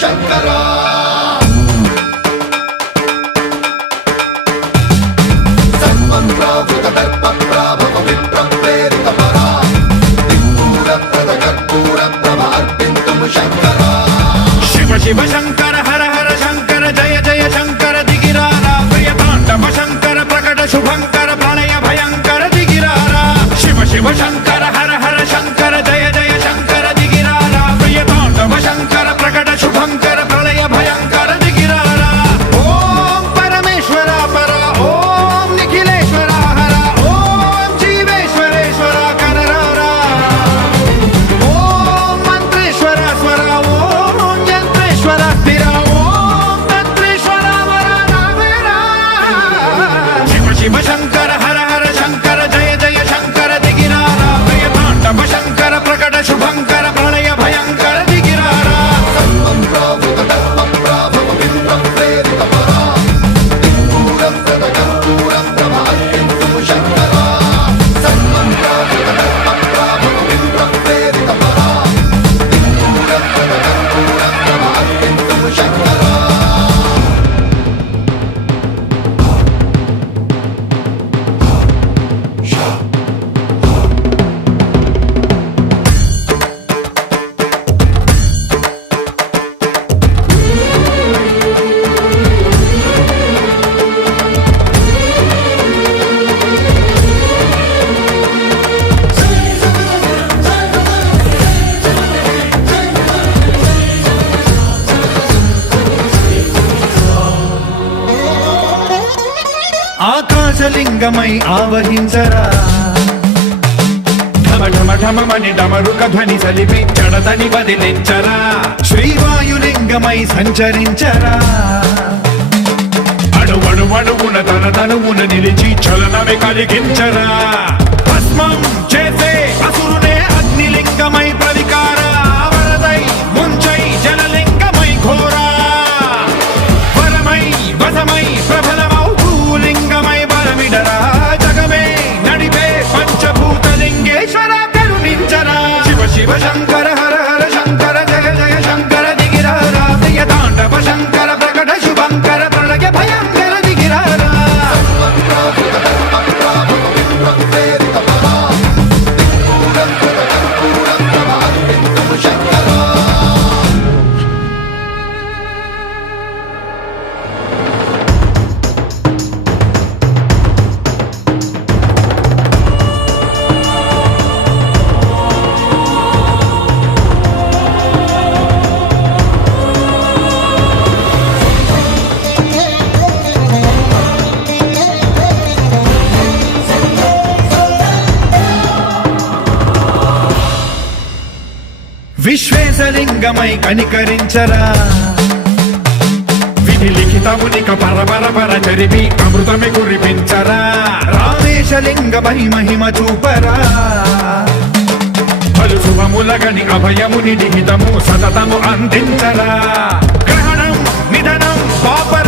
శంకరా సన్మంత్రావృత దర్ప ప్రాభవ విప్ర ప్రేరిత పరా దిక్పూర ప్రద కర్పూర ప్రభ అర్పింతుము శంకరా శివ శివ శంకర హర హర శంకర జయ జయ శంకర దిగిరారా ప్రియ తాండవ శంకర ప్రకట శుభంకర ప్రణయ భయంకర దిగిరారా శివ శివ శంకర హర హర శంకర జయ జయ శంకర దిగిరారా ప్రియ తాండవ శంకర ప్రకట శుభంకర ప్రళయ భయంకర దిగిరారా ఓం పరమేశ్వర పర ఓం నిఖిలేశ్వర హర ఓం జీవేశ్వరేశ్వర కరరారా ఓం మంత్రేశ్వర స్వర ఓం యంత్రేశ్వర స్థిర ఓం తంత్రేశ్వర వర రావేరా శివ శివ శంకర హర హర శంకర జయ జయ శంకర దిగిరారా ప్రియ తాండవ శంకర ప్రకట శుభంకర ప్రళయ భయంకర దిగిరారా సన్మంత్రావృత దర్ప ప్రాభవ విప్ర ప్రేరిత పరా దిక్పూర ప్రద కర్పూర ప్రభ అర్పింతుము శంకరా సన్మంత్రావృత దర్ప ప్రాభవ విప్ర ప్రేరిత పరా దిక్పూర ప్రద కర్పూర ప్రభ అర్పింతుము శంకరా ఆకాశలింగమై ఆవహించరా ఢమ ఢమ ఢమమని డమరుక ధ్వని సలిపి జడదని వదిలించరా శ్రీవాయులింగమై సంచరించరా అడువడువడువున తన తనువున నిలిచి చలనమే కలిగించరా భస్మం చేసే అసురునే అగ్నిలింగమై ప్రవికార వరదై ముంచై జలలింగమై ఘోరా వరమై వసమై ప్రబలమౌ భూలింగమై బలమిడరా జగమే నడిపే పంచభూతలింగేశ్వర కరుణించరా శివ శివ శంకర హర హర శంకర జయ జయ శంకర దిగిరారా ప్రియ తాండవ శంకర ప్రకట శుభంకర ప్రళయ భయంకర దిగిరారా సన్మంత్రావృత దర్ప ప్రాభవ విప్ర ప్రేరిత పరా దిక్పూర ప్రద కర్పూర ప్రభ అర్పింతుము శంకరా విశ్వేశలింగమై కనికరించరా విధి లిఖితమునిక పరపర పర జరిపి అమృతమి కురిపించరా రామేశలింగమై మహిమ చూపరా పలు శుభములగని అభయముని నిహితము సతతము అందించరా గ్రహణం నిధనం పాపర